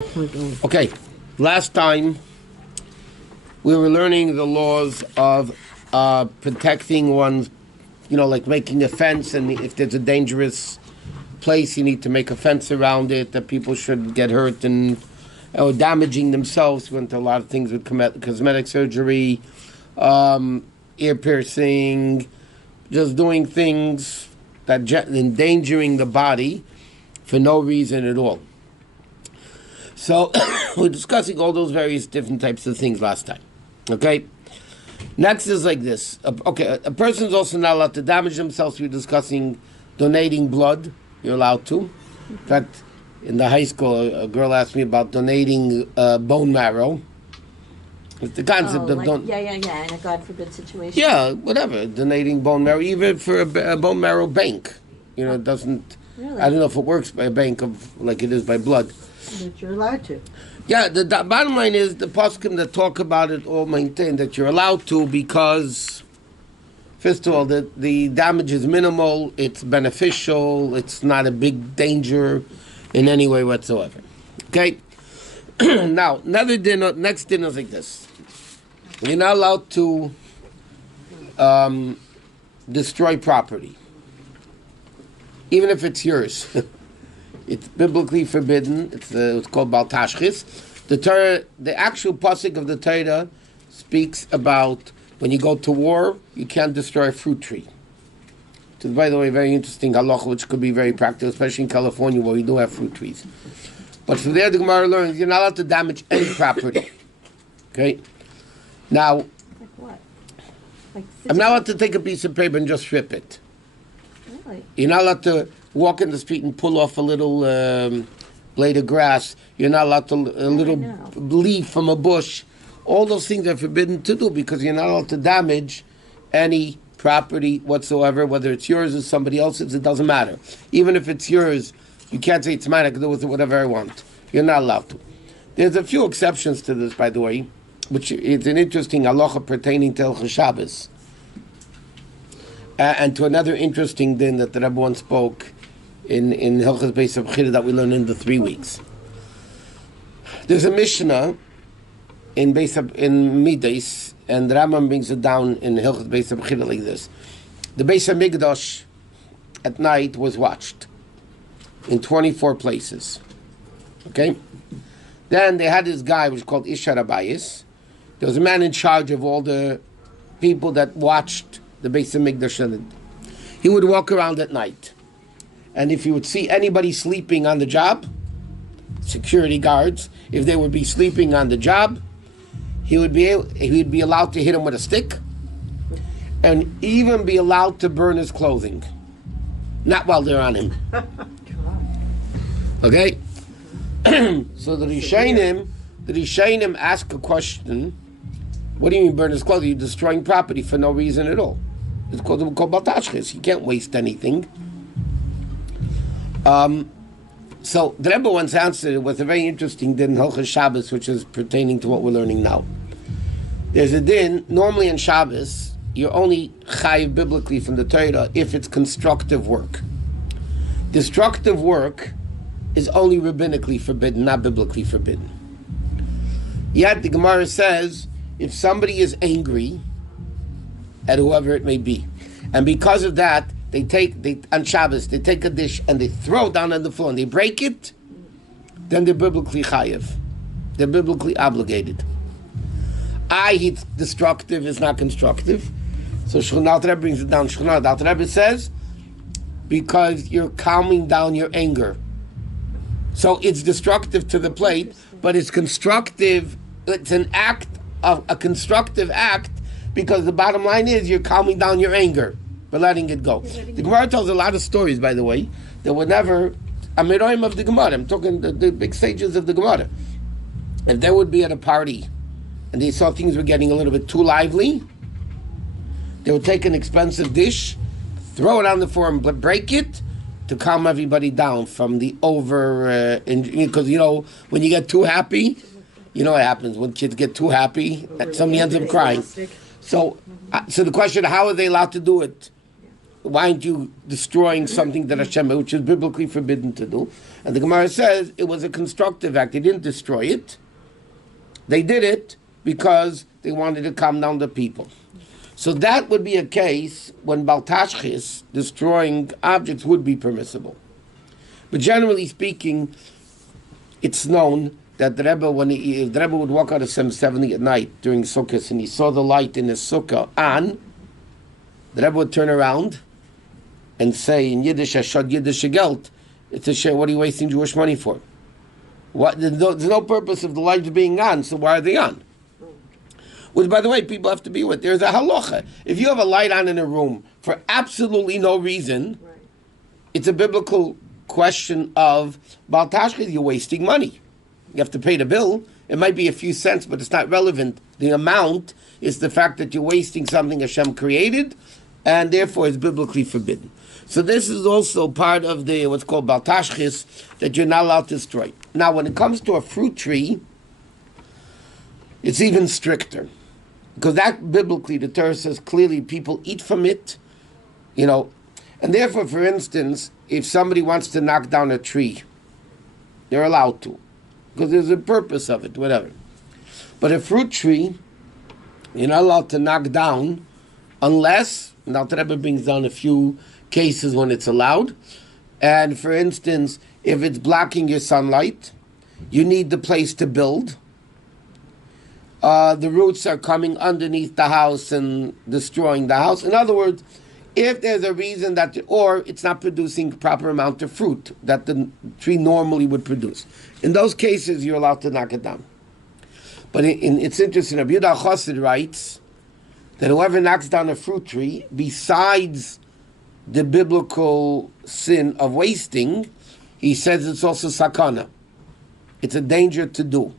Okay, last time we were learning the laws of protecting one's, like making a fence, and if there's a dangerous place, you need to make a fence around it, that people should get hurt or damaging themselves. We went into a lot of things with cosmetic surgery, ear piercing, just doing things that endangering the body for no reason at all. So we're discussing all those various different types of things last time. Okay? Next is like this. A person's also not allowed to damage themselves. We're discussing donating blood. You're allowed to. In fact, in the high school, a girl asked me about donating bone marrow. It's the concept of in a God forbid situation. Yeah, whatever. Donating bone marrow, even for a bone marrow bank. It doesn't. Really? I don't know if it works by a bank like it is by blood. But you're allowed to. Yeah, the bottom line is the poskim that talk about it all maintain that you're allowed to because, first of all, the damage is minimal, it's beneficial, it's not a big danger in any way whatsoever. Okay? Now, next dinner is like this. You're not allowed to destroy property, even if it's yours. It's biblically forbidden. It's called Bal tashchit. The actual pasuk of the Torah speaks about when you go to war, you can't destroy a fruit tree. Which is, by the way, very interesting halacha, which could be very practical, especially in California where we do have fruit trees. But from there, the Gemara learns you're not allowed to damage any property. Okay? Now, like what? I'm not allowed to take a piece of paper and just rip it. Really? You're not allowed to walk in the street and pull off a little blade of grass. You're not allowed to a little leaf from a bush. All those things are forbidden to do because you're not allowed to damage any property whatsoever, whether it's yours or somebody else's, it doesn't matter. Even if it's yours, you can't say it's mine, I can do with it whatever I want. You're not allowed to. There's a few exceptions to this, by the way, which is an interesting halacha pertaining to Hilchos Shabbos. And to another interesting din that the Rabbi once spoke in Hilchos Beis Abchira that we learned in the 3 weeks. There's a Mishnah in Midas, and the Rambam brings it down in Hilchos Beis Abchira like this. The Beis HaMikdash at night was watched in 24 places. Okay? Then they had this guy which was called Isha Rabbayis. There was a man in charge of all the people that watched the Beis HaMikdash. He would walk around at night, and if he would see anybody sleeping on the job, security guards, if they would be sleeping on the job, he would be allowed to hit him with a stick, and even be allowed to burn his clothing, not while they're on him. Okay, so the Rishonim ask a question. What do you mean burn his clothing? You're destroying property for no reason at all. It's called Bal tashchit. You can't waste anything. So the Rebbe once answered it with a very interesting din in Hilchos Shabbos, which is pertaining to what we're learning now. There's a din, normally in Shabbos, you're only chayiv biblically from the Torah if it's constructive work. Destructive work is only rabbinically forbidden, not biblically forbidden. Yet the Gemara says, if somebody is angry at whoever it may be, and because of that, on Shabbos, they take a dish and they throw it down on the floor and they break it, then they're biblically chayiv. They're biblically obligated. It's destructive, it's not constructive. So Shulchan Aruch Rebbe brings it down. Shulchan Aruch Rebbe says, because you're calming down your anger. So it's destructive to the plate, but it's constructive. It's an act of a constructive act, because the bottom line is you're calming down your anger by letting it go. The Gemara tells a lot of stories, by the way, that were never amiroim of the Gemara. I'm talking the big sages of the Gemara. If they would be at a party and they saw things were getting a little bit too lively, they would take an expensive dish, throw it on the floor and break it to calm everybody down from the because when you get too happy, you know what happens when kids get too happy, somebody ends up crying. So the question, how are they allowed to do it? why aren't you destroying something that Hashem, which is biblically forbidden to do? And the Gemara says it was a constructive act. They didn't destroy it. They did it because they wanted to calm down the people. So that would be a case when Bal Tashchis, destroying objects, would be permissible. But generally speaking, it's known that the Rebbe, if the Rebbe would walk out of 770 at night during Sukkot and he saw the light in his Sukkah on, the Rebbe would turn around and say in Yiddish, Ashad Yiddish Geld, it's a shame, what are you wasting Jewish money for? There's no purpose of the lights being on, so why are they on? Which, by the way, people have to be with. There's a halacha. If you have a light on in a room for absolutely no reason, it's a biblical question of Bal Tashchit, you're wasting money. You have to pay the bill. It might be a few cents, but it's not relevant. The amount is the fact that you're wasting something Hashem created, and therefore it's biblically forbidden. So this is also part of the what's called Bal Tashchis, that you're not allowed to destroy. Now, when it comes to a fruit tree, it's even stricter. Because that, biblically, the Torah says clearly people eat from it, and therefore, for instance, if somebody wants to knock down a tree, they're allowed to. Because there's a purpose of it, whatever. But a fruit tree, you're not allowed to knock down unless, now the Rebbe brings down a few cases when it's allowed. And for instance, if it's blocking your sunlight, you need the place to build. The roots are coming underneath the house and destroying the house. In other words, if there's a reason or it's not producing proper amount of fruit that the tree normally would produce. In those cases, you're allowed to knock it down. But it's interesting, Rabbi Yehuda Chassid writes that whoever knocks down a fruit tree, besides the biblical sin of wasting, he says it's also sakana. It's a danger to do.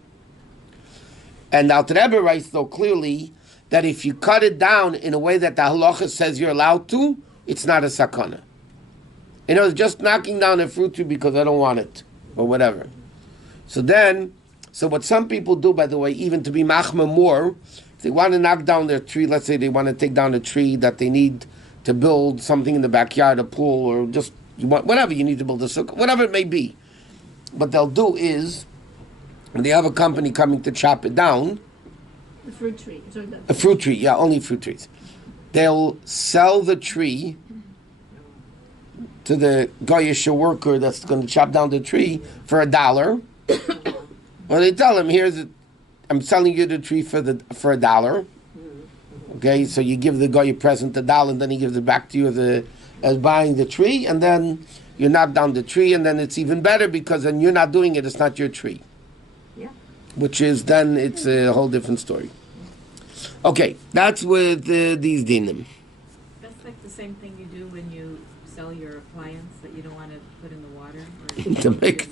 And Alter Rebbe writes, though, clearly that if you cut it down in a way that the halacha says you're allowed to, it's not a sakana. It's just knocking down a fruit tree because I don't want it, or whatever. So what some people do, by the way, even to be machma more, if they want to knock down their tree, let's say they want to take down a tree that they need to build something in the backyard, a pool, or just whatever you need to build a sukkah, whatever it may be. What they'll do is, when they have a company coming to chop it down, The fruit tree. a fruit tree, yeah, only fruit trees. They'll sell the tree to the Goyish worker that's going to chop down the tree for $1. Well, they tell him, I'm selling you the tree for $1. Okay, so you give the guy a present $1, and then he gives it back to you as buying the tree, and then you knock down the tree, and then it's even better because then you're not doing it; it's not your tree. Yeah. Which is then it's a whole different story. Okay, that's with these dinim. That's like the same thing you do when you sell your appliance that you don't want to put in the water. To make.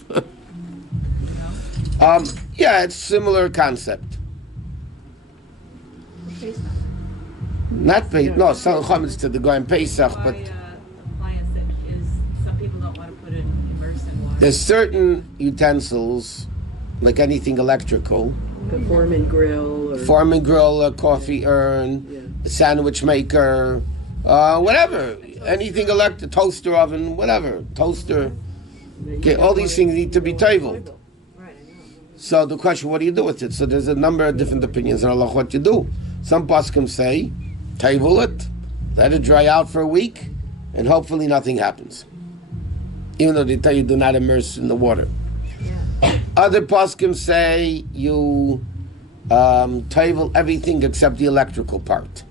Yeah, it's similar concept. Not pay, no, selling chametz to the guy in Pesach, but appliance that is, some people don't want to put it immersed in water. there's certain utensils, like anything electrical, The Foreman grill. Or, farming grill, a coffee urn, a sandwich maker, whatever, anything electric, toaster oven, whatever, toaster. Okay, all these things need to be tabled. So the question, what do you do with it? So there's a number of different opinions on Allah what you do. Some poskim say, table it, let it dry out for a week, and hopefully nothing happens. Even though they tell you do not immerse in the water. Yeah. Other poskim say you table everything except the electrical part.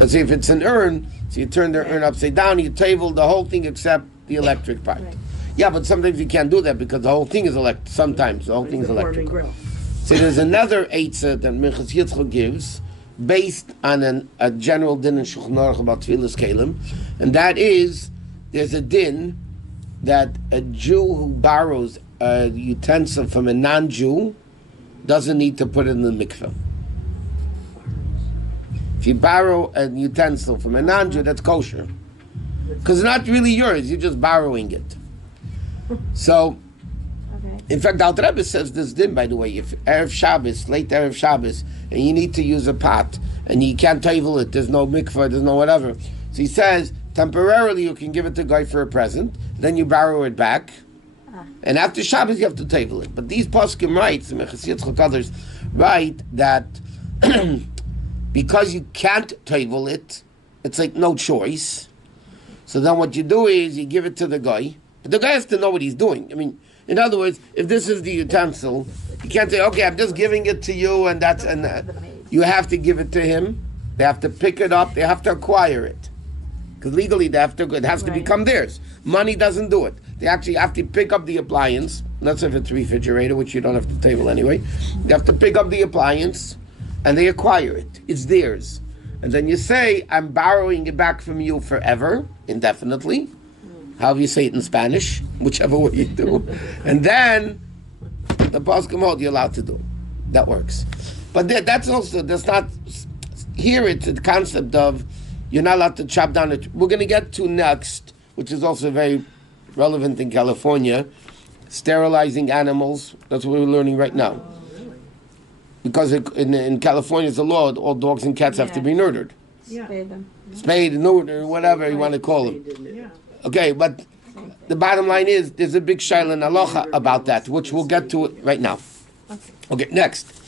Let's say if it's an urn, so you turn the urn upside down, you table the whole thing except the electric part. Right. Yeah, but sometimes you can't do that because the whole thing is electric. Sometimes the whole thing is the Foreman electrical. grill. So there's another eitzah that Minchas Yitzchak gives based on a general din in Shulchan Aruch about Tfilas Kelim, and that is there's a din that a Jew who borrows a utensil from a non-Jew doesn't need to put it in the mikveh. If you borrow a utensil from a non-Jew, that's kosher. Because it's not really yours, you're just borrowing it. So, Okay. in fact, Alter Rebbe says this din, by the way, if Erev Shabbos, late Erev Shabbos, and you need to use a pot, and you can't table it, there's no mikveh, there's no whatever, So he says, temporarily you can give it to a guy for a present, then you borrow it back, and after Shabbos you have to table it. But these poskim writes, others write that because you can't table it, it's like no choice. So then what you do is you give it to the guy, but the guy has to know what he's doing. I mean, in other words, if this is the utensil, you can't say, okay, I'm just giving it to you, and that's you have to give it to him. They have to pick it up. They have to acquire it, because legally they have to. It has to become theirs. Money doesn't do it. They actually have to pick up the appliance. Let's say if it's a refrigerator, which you don't have to table anyway. They have to pick up the appliance, and they acquire it. It's theirs. And then you say, I'm borrowing it back from you forever, indefinitely. However you say it in Spanish, whichever way you do. And then the poskim hold you're allowed to do. That works. But that's not, here it's the concept of you're not allowed to chop down it. We're going to get to next, which is also very relevant in California, sterilizing animals. That's what we're learning right now. Because in California, it's a law, all dogs and cats have to be neutered. Spay them. Spayed, neutered, whatever you want to call them. Yeah. Okay, but the bottom line is, there's a big shaila in halacha about that, which we'll get to right now. Okay, next.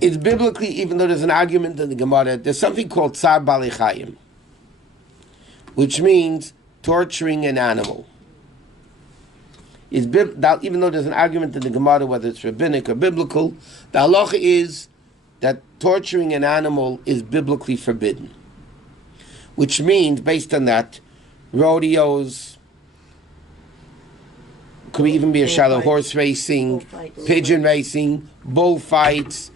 It's biblically, even though there's an argument in the Gemara, there's something called tsar bali chayim, which means torturing an animal. Even though there's an argument in the Gemara whether it's rabbinic or biblical, the halacha is that torturing an animal is biblically forbidden. Which means, based on that, rodeos, could even be a shallow horse racing, pigeon racing, bullfights,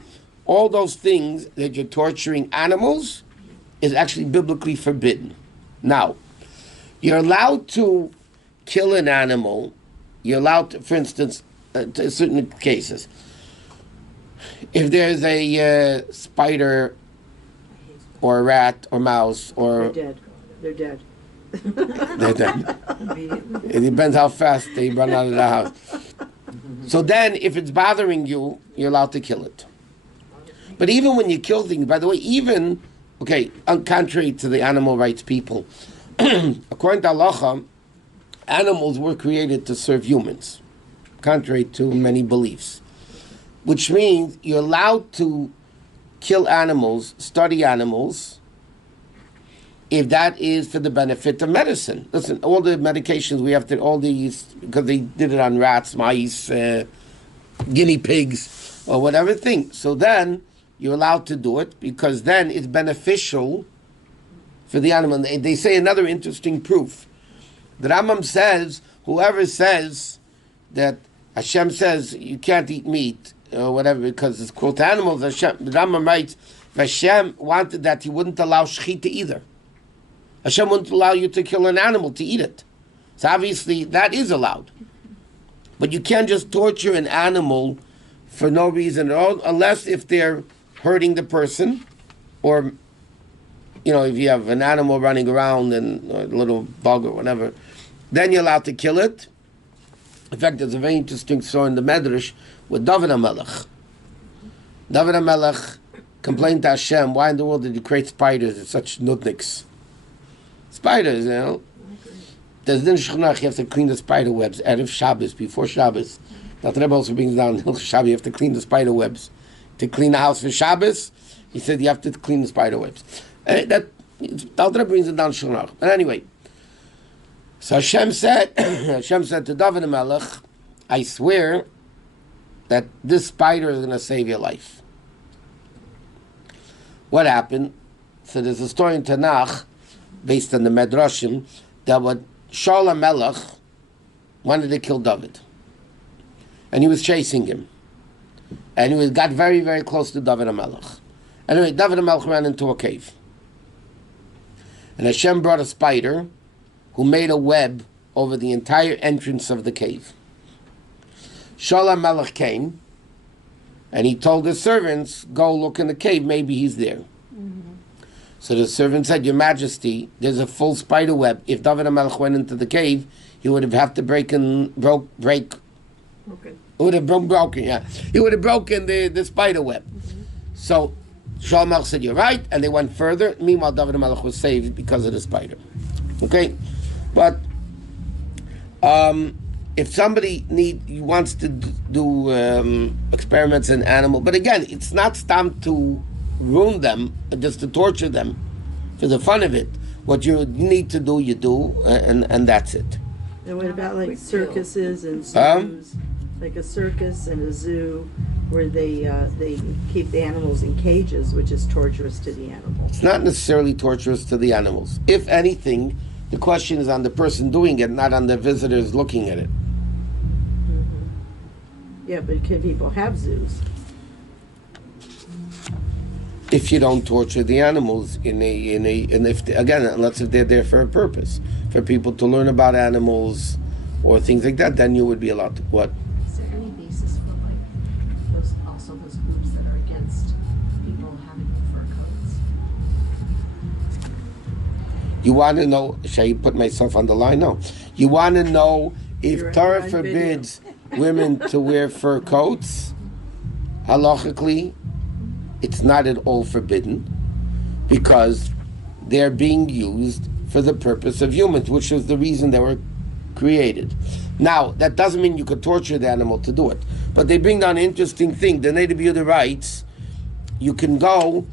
all those things that you're torturing animals is actually biblically forbidden. Now, you're allowed to kill an animal. You're allowed to, for instance, in certain cases, if there's a spider or a rat or mouse or... They're dead. They're dead. It depends how fast they run out of the house. So then, if it's bothering you, you're allowed to kill it. But even when you kill things, by the way, contrary to the animal rights people, according to halacha, animals were created to serve humans, contrary to many beliefs. Which means you're allowed to kill animals, study animals, if that is for the benefit of medicine. Listen, all the medications we have to, all these, because they did it on rats, mice, guinea pigs, or whatever thing. So then, you're allowed to do it, because then it's beneficial for the animal. They say another interesting proof. The Rambam says, whoever says that Hashem says you can't eat meat, or whatever, because it's cruel to animals, the Rambam writes, Hashem wanted that he wouldn't allow shechita either. Hashem wouldn't allow you to kill an animal to eat it. So obviously that is allowed. But you can't just torture an animal for no reason at all, unless if they're hurting the person, or, if you have an animal running around and or a little bug or whatever, then you're allowed to kill it. In fact, there's a very interesting story in the Medrash with David HaMelech. David HaMelech complained to Hashem, why in the world did you create spiders? It's such nutniks. Spiders, There's din shchnach, you have to clean the spider webs. Erev Shabbos, before Shabbos. Now the Rebbe also brings down Hilchos Shabbos, you have to clean the spider webs. To clean the house for Shabbos, he said you have to clean the spider webs. The Rebbe brings it down shchnach. But anyway, so Hashem said to David HaMelech, I swear that this spider is going to save your life. What happened? So there's a story in Tanakh, based on the Medrashim, that what Shaul HaMelech wanted to kill David. And he was chasing him. And he got very, very close to David HaMelech. Anyway, David HaMelech ran into a cave. And Hashem brought a spider who made a web over the entire entrance of the cave. Shaul HaMelech came, and he told his servants, go look in the cave, maybe he's there. So the servant said, Your Majesty, there's a full spider web. If David HaMelech went into the cave, he would have had to broken. He would have broken the spider web. So Shaul Melech said, you're right, and they went further. Meanwhile, David HaMelech was saved because of the spider. Okay? But if somebody wants to do experiments in animal, but again, it's not stamped to ruin them, just to torture them for the fun of it. What you need to do, you do, and that's it. And what about like circuses and zoos? Like a circus and a zoo where they keep the animals in cages, which is torturous to the animals. It's not necessarily torturous to the animals. If anything, the question is on the person doing it, not on the visitors looking at it. Yeah, but can people have zoos? If you don't torture the animals and if again, unless if they're there for a purpose, for people to learn about animals or things like that, then you would be allowed to. What? Is there any basis for like those groups that are against people having fur coats? You want to know? Shall I put myself on the line? No. You want to know if You're Torah on forbids women to wear fur coats? Halachically, it's not at all forbidden because they're being used for the purpose of humans, which is the reason they were created. Now, that doesn't mean you could torture the animal to do it, but they bring down an interesting thing. The Native Yehuda writes, you can go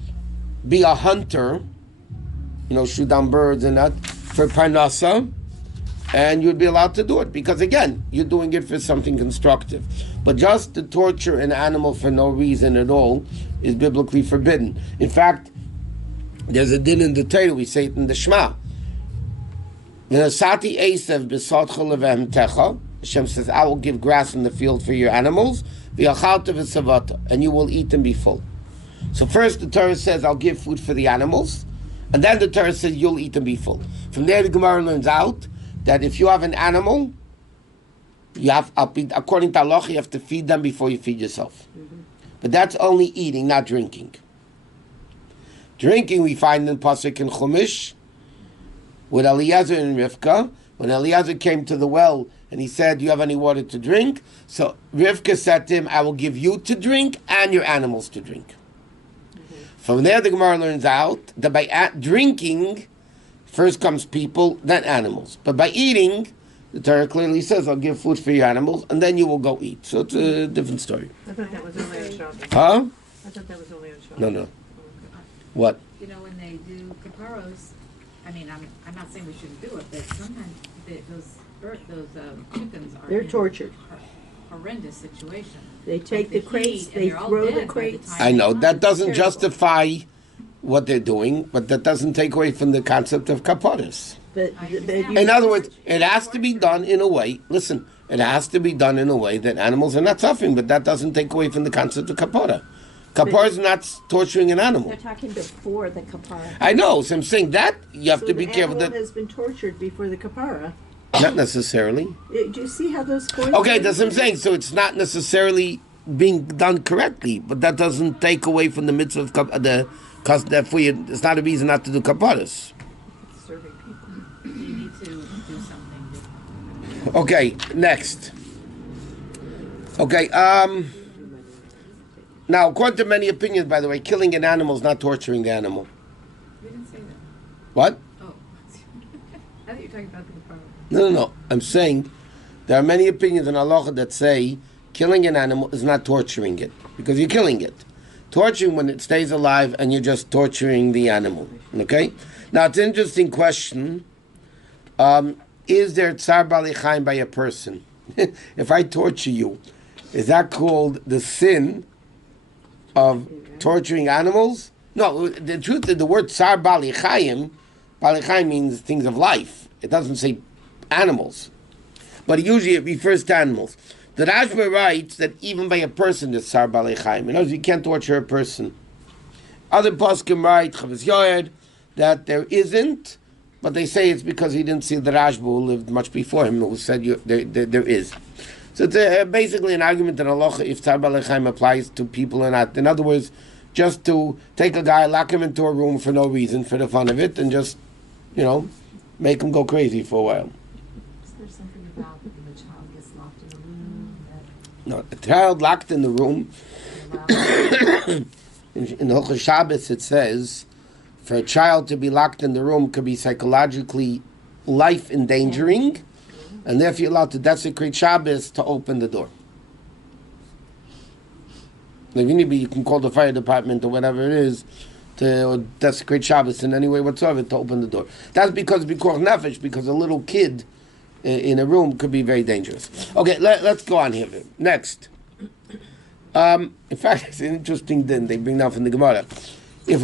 be a hunter, shoot down birds and that, for parnasa, and you'd be allowed to do it because, again, you're doing it for something constructive. But just to torture an animal for no reason at all is biblically forbidden. In fact, there's a din in the Torah, we say it in the Shema. Hashem says, I will give grass in the field for your animals, and you will eat and be full. So first the Torah says, I'll give food for the animals, and then the Torah says, you'll eat and be full. From there, the Gemara learns out that if you have an animal, you have, according to halacha, you have to feed them before you feed yourself. But that's only eating, not drinking. Drinking, we find in Pasuk and Chumash, with Eliezer and Rivka. When Eliezer came to the well and he said, do you have any water to drink? So Rivka said to him, I will give you to drink and your animals to drink. From there, the Gemara learns out that by drinking, first comes people, then animals. But by eating, the Torah clearly says, I'll give food for your animals, and then you will go eat. So it's a different story. I thought that was only on Shabbos. Huh? I thought that was only on Shabbos. No. What? When they do kaparos, I mean, I'm not saying we shouldn't do it, but sometimes those chickens are They're in tortured. horrendous situation. They take Like the crates, heat, and they they're all throw dead the by crates. time I know, they that come. doesn't Terrible. justify what they're doing, but that doesn't take away from the concept of kaparas. But In other words, it has to be done in a way, listen, it has to be done in a way that animals are not suffering, but that doesn't take away from the concept of kapara. Kapara is not torturing an animal. They're talking before the kapara. I know, so I'm saying that you have so to be the careful animal that, has been tortured before the kapara. not necessarily. Do you see how those points? Okay, that's what I'm saying, so it's not necessarily being done correctly, but that doesn't take away from the mitzvah of because therefore it's not a reason not to do kaparas. Serving people. You need to do something. Okay, next. Okay, now, according to many opinions, by the way, killing an animal is not torturing the animal. We didn't say that. What? Oh. I thought you were talking about the kapara. No. I'm saying there are many opinions in halacha that say killing an animal is not torturing it because you're killing it. Torturing when it stays alive and you're just torturing the animal. Okay? Now, it's an interesting question. Is there tsar bali chaim by a person? If I torture you, is that called the sin of torturing animals? No, the truth is the word tsar bali chaim means things of life. It doesn't say animals. But usually it refers to animals. The Rashba writes that even by a person there's tsar bali chaim. In other words, you can't torture a person. Other poskim write, Chavez Yoed, that there isn't, but they say it's because he didn't see the Rashba who lived much before him who said there is. So it's basically an argument that halacha if tsar bali chaim applies to people or not. In other words, just to take a guy, lock him into a room for no reason, for the fun of it, and just, make him go crazy for a while. Is there something about when the child gets locked in a room that No, a child locked in the room, In Hilchos Shabbos it says, for a child to be locked in the room could be psychologically life endangering, and therefore you're allowed to desecrate Shabbos to open the door. If you need to, you can call the fire department or whatever it is to desecrate Shabbos in any way whatsoever to open the door. That's because Bikuach Nefesh, because a little kid in a room could be very dangerous. Okay, let's go on here. Next. In fact, it's an interesting din they bring down from the Gemara. If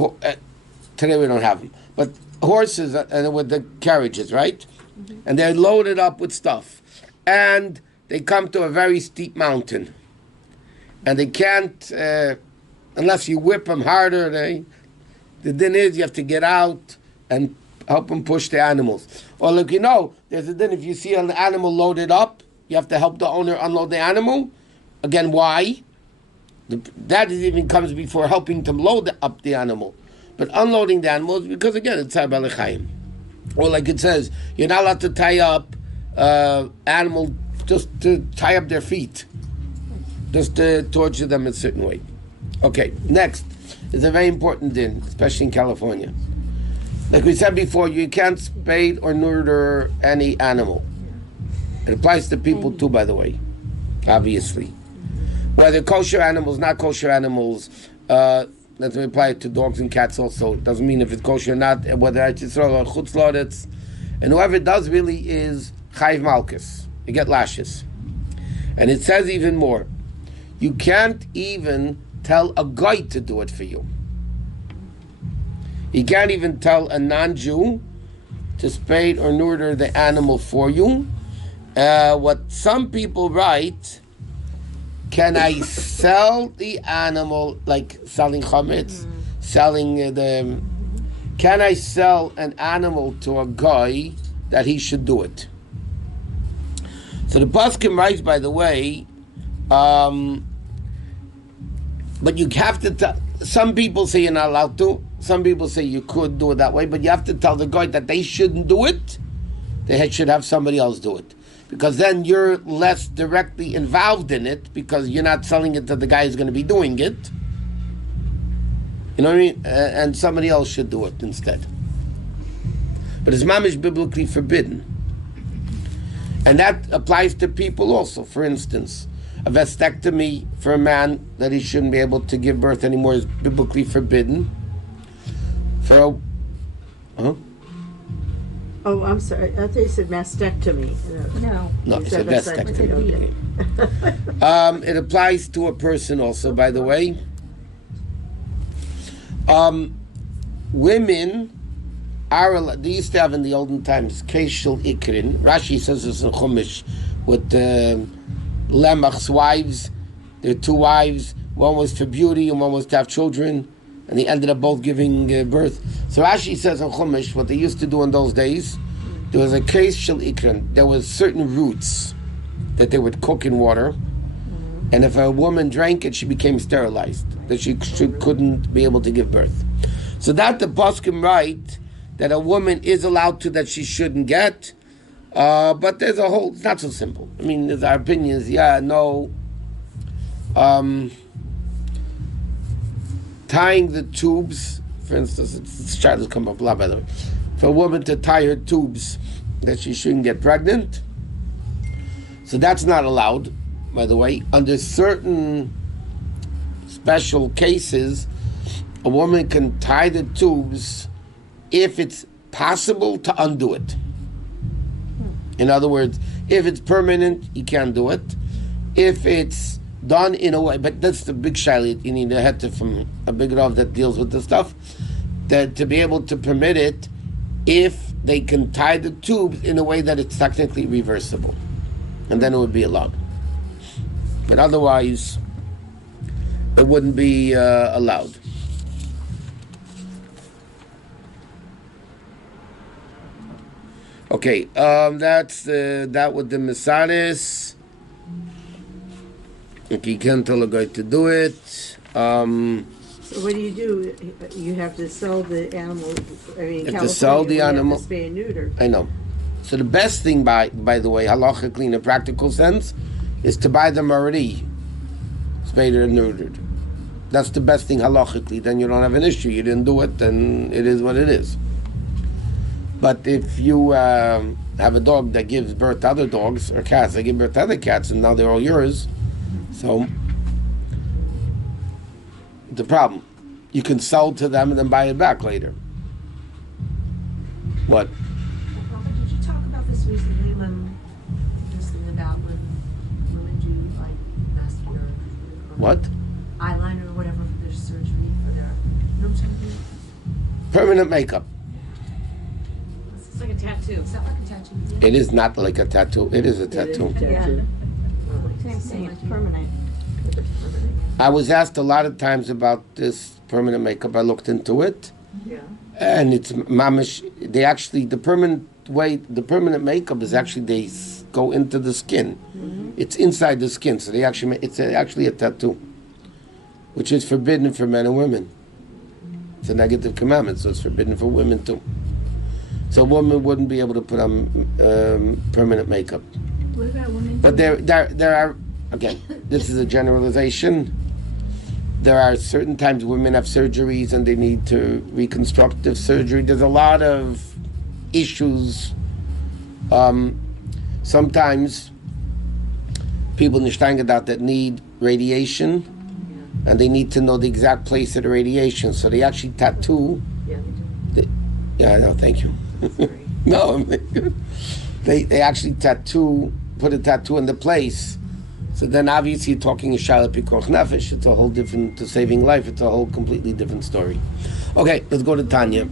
today we don't have them, but horses with the carriages, right? Mm-hmm. And they're loaded up with stuff, and they come to a very steep mountain, and they can't unless you whip them harder. The din is you have to get out and help them push the animals. Or look, there's a din if you see an animal loaded up, you have to help the owner unload the animal. Again, why? That even comes before helping to load up the animal. But unloading the animal is because, again, it's Tzar B'alei Chayim. Or like it says, you're not allowed to tie up animal just to tie up their feet. Just to torture them a certain way. Okay, next is a very important din, especially in California. Like we said before, you can't spade or neuter any animal. It applies to people too, by the way, obviously. Whether kosher animals, not kosher animals, that's apply to dogs and cats also. It doesn't mean if it's kosher or not, whether it's Yisrael or Chutz La'aretz. And whoever does really is Chayiv Malkus. You get lashes. And it says even more. You can't even tell a guy to do it for you. You can't even tell a non-Jew to spade or neuter the animal for you. What some people write, can I sell the animal, like selling chametz, selling can I sell an animal to a guy that he should do it? So the Paskim writes, by the way, but you have to tell, some people say you're not allowed to, some people say you could do it that way, but you have to tell the guy that they shouldn't do it, they should have somebody else do it. Because then you're less directly involved in it, because you're not selling it to the guy who's going to be doing it. You know what I mean? And somebody else should do it instead. But it's mamish biblically forbidden. And that applies to people also. For instance, a vasectomy for a man that he shouldn't be able to give birth anymore is biblically forbidden. For a... Huh? Oh, I'm sorry. I thought you said mastectomy. No. No, it's a That's like- vasectomy. It applies to a person also, by the way. Women are allowed, they used to have in the olden times, Keshel Ikrin. Rashi says this in Chumash with Lemach's wives. There are two wives. One was for beauty and one was to have children. And they ended up both giving birth. So Rashi says in Chumash, what they used to do in those days, there was a Keshel Ikrin. There was certain roots that they would cook in water. And if a woman drank it, she became sterilized. That she couldn't be able to give birth. So that the Poskim write that a woman is allowed to that she shouldn't get. But there's a whole, it's not so simple. I mean, there's our opinions, yeah, no. Tying the tubes, for instance, it's child has come up a lot, by the way. For a woman to tie her tubes that she shouldn't get pregnant. So that's not allowed, by the way. Under certain special cases, a woman can tie the tubes if it's possible to undo it. In other words, if it's permanent, you can't do it. If it's done in a way, but that's the big shalit, you need a heter from a big rav that deals with the stuff, that to be able to permit it, if they can tie the tubes in a way that it's technically reversible, and then it would be allowed. But otherwise, it wouldn't be allowed. Okay, that's that with the Mesaris. Okay, you can't tell a guy to do it. So what do? You have to sell the animal. I mean, You have to sell the animal. You have to spay and neuter. I know. So the best thing, by the way, halachically in a practical sense, is to buy them already spayed or neutered. That's the best thing halachically. Then you don't have an issue. You didn't do it, then it is what it is. But if you have a dog that gives birth to other dogs, or cats that give birth to other cats, and now they're all yours, so the problem, you can sell to them and then buy it back later. What? Robert, did you talk about this recently when this thing about when women do like mascara What? eyeliner or whatever for their surgery for their, you know what I'm talking about? Permanent makeup. It's like a tattoo. Is that like a tattoo? It is not like a tattoo. It is a tattoo. Tattoo. Same thing, it's permanent. I was asked a lot of times about this permanent makeup. I looked into it, Yeah. and it's mamish. They actually the permanent makeup is actually they go into the skin. It's inside the skin, so they actually it's actually a tattoo, which is forbidden for men and women. It's a negative commandment, so it's forbidden for women too. So a woman wouldn't be able to put on permanent makeup. What about women? But there are, again, this is a generalization. There are certain times women have surgeries and they need to reconstructive surgery. There's a lot of issues. Sometimes people in the Steingedat that need radiation, and they need to know the exact place of the radiation, so they actually tattoo. Yeah, they do. Yeah, I know, thank you. No, they actually put a tattoo in the place. So then obviously you're talking a Shalat Pikuach Nefesh. It's a whole different, to saving life, it's a whole completely different story. Okay, let's go to Tanya.